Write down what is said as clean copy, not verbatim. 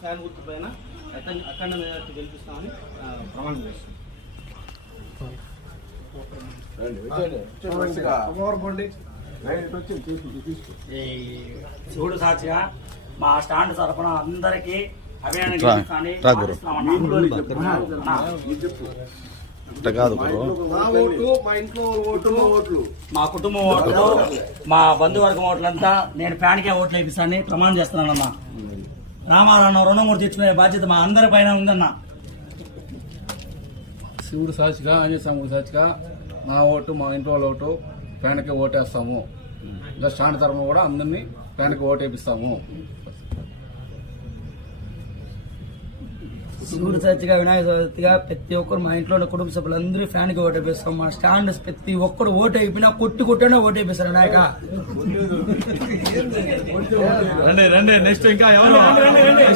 Fan గుర్తు పైన అఖండ majority గెలిపిస్తామని ప్రమాణం చేస్తాం. ఈ శివుడు సాక్షిగా మా స్టాండ్ తరఫున అందరికీ అభినందనలు మా కుటుంబం ఓట్లు మా బంధువర్గం ఓట్లంతా నేను ఫ్యాన్కే ఓట్లు వేపిస్తానని ప్రమాణం చేస్తున్నానన్నా. రామారావు రుణం కూడా తెచ్చుకునే బాధ్యత మా అందరి పైన ఉందన్నా. శివుడు సాక్షిగా ఆంజనేయ స్వామి సాక్షిగా మా ఓటు మా ఇంట్లో వాళ్ళ ఓటు ఫ్యాన్కే ఓటేస్తాము. ఇంకా స్టాండ్ తరఫున కూడా అందరినీ ఫ్యాన్కి ఓటు వేపిస్తాము. శివుడు సాక్షిగా వినాయక చవితిగా ప్రతి ఒక్కరు మా ఇంట్లో ఉన్న కుటుంబ సభ్యులందరూ ఫ్యాన్ కి ఓటు వేపిస్తాం. మా స్టాండ్ ప్రతి ఒక్కరు ఓటు అయిపోయినా కొట్టినా ఓటు వేపిస్తారు వినాయక. రండి నెక్స్ట్ ఇంకా ఎవరు